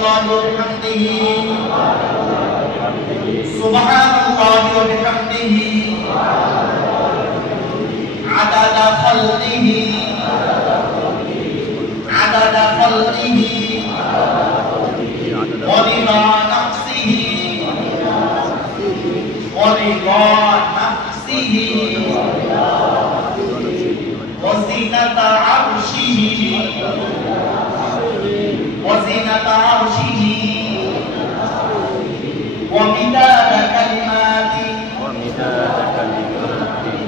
সুবহানাল্লাহি ওয়া বিহামদিহি সুবহানাল্লাহি ওয়া বিহামদিহি আদাদা খালকিহি আদাদা খালকিহি ওয়া রিদা নাফসিহি ওয়া রিদা নাফসিহি ওয়া জিনাতা আরশিহি ওয়া জিনাতা আরশিহি ওয়া মিদাদা কালিমাতি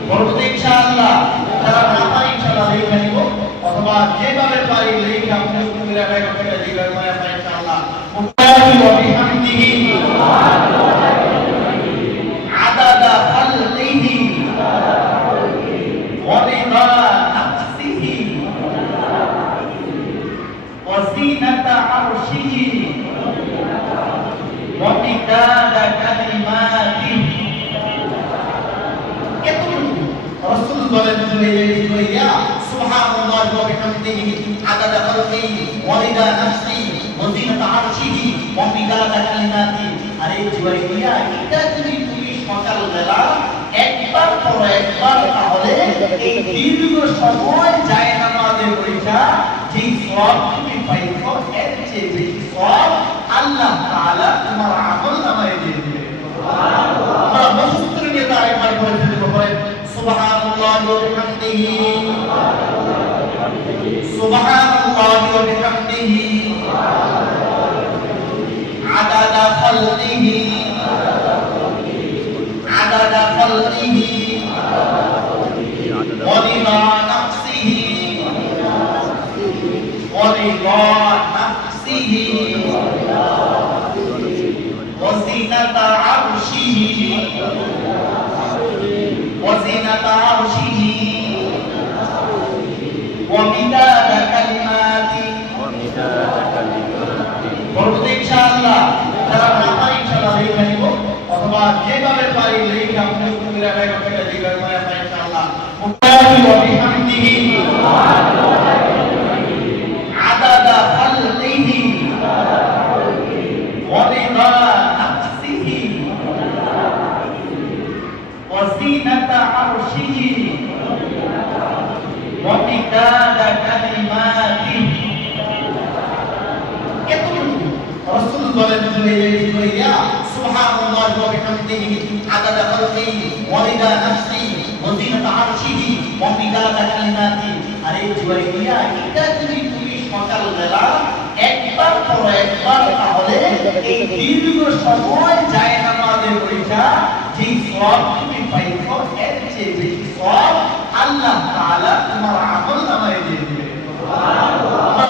বলতে ইনশাআল্লাহ যারা না পারি ইনশাআল্লাহ লিখে নিব অথবা যেভাবে পারি লিখে আপনি মেরা ব্যাগ থেকে লিখে মানে পারি ইনশাআল্লাহ মুক্তাহি ওয়া বিহামদিহি আদাদা খালকিহি ওয়া রিদা নাফসিহি ওয়া জিনাতা আরশিহি ওয়া মিদাদা কালিমাতিহি রাসূল বলেন যে সুবহানাল্লাহি ওয়া বিহামদিহি আদাদা খালকিহি ওয়া রিদা নাফসিহি ওয়া জিনাতা আরশিহি ওয়া মিদাদা কালিমাতিহি। আরে জুয়াইয়া এটা যদি তুমি সকালবেলা একবার পর একবার তাহলে এই দীর্ঘ সময় যায় নামাজে বৈঠা যে সওয়াব তুমি পাইছো এর চেয়ে বেশি সওয়াব আল্লাহ তাআলা তোমার আমলনামায় দিয়ে দিবেন। সুবহানাল্লাহ। আমরা মসজিদের নিয়ে আরেকবার করে ফেলবো পরে সুবহানাল্লাহি ওয়া বিহামদিহি সুবহানাল্লাহি ওয়া বিহামদিহি আদাদা খালকিহি আদাদা খালকিহি ওয়া রিদা নাফসিহি ওয়া রিদা নাফসিহি ওয়া জিনাতা আরশিহি ওয়া জিনাতা আরশিহি ওয়া মিদাদা কালিমাতি বলতে ইনশাআল্লাহ যারা না পারি ইনশাআল্লাহ লিখে নিব অথবা যেভাবে পারি লিখে আপনি মেরা ব্যাগ থেকে লিখে মানে পারি ইনশাআল্লাহ মুক্তাহি ওয়া বিহামদিহি আদাদা খালকিহি ওয়া রিদা নাফসিহি ওয়া জিনাতা আরশিহি ওয়া মিদাদা কালিমাতিহি। রাসূল বলেন যে সুবহানাল্লাহি ওয়া বিহামদিহি আদাদা খালকিহি ওয়া রিদা নাফসিহি ওয়া জিনাতা আরশিহি ওয়া মিদাদা কালিমাতিহি। আরে জুয়াইয়া এটা যদি তুমি সকালবেলা একবার পর একবার তাহলে এই দীর্ঘ সময় যায় নামাজে বৈঠা যে সওয়াব তুমি পাইছো এর চেয়ে বেশি সওয়াব আল্লাহ তাআলা তোমার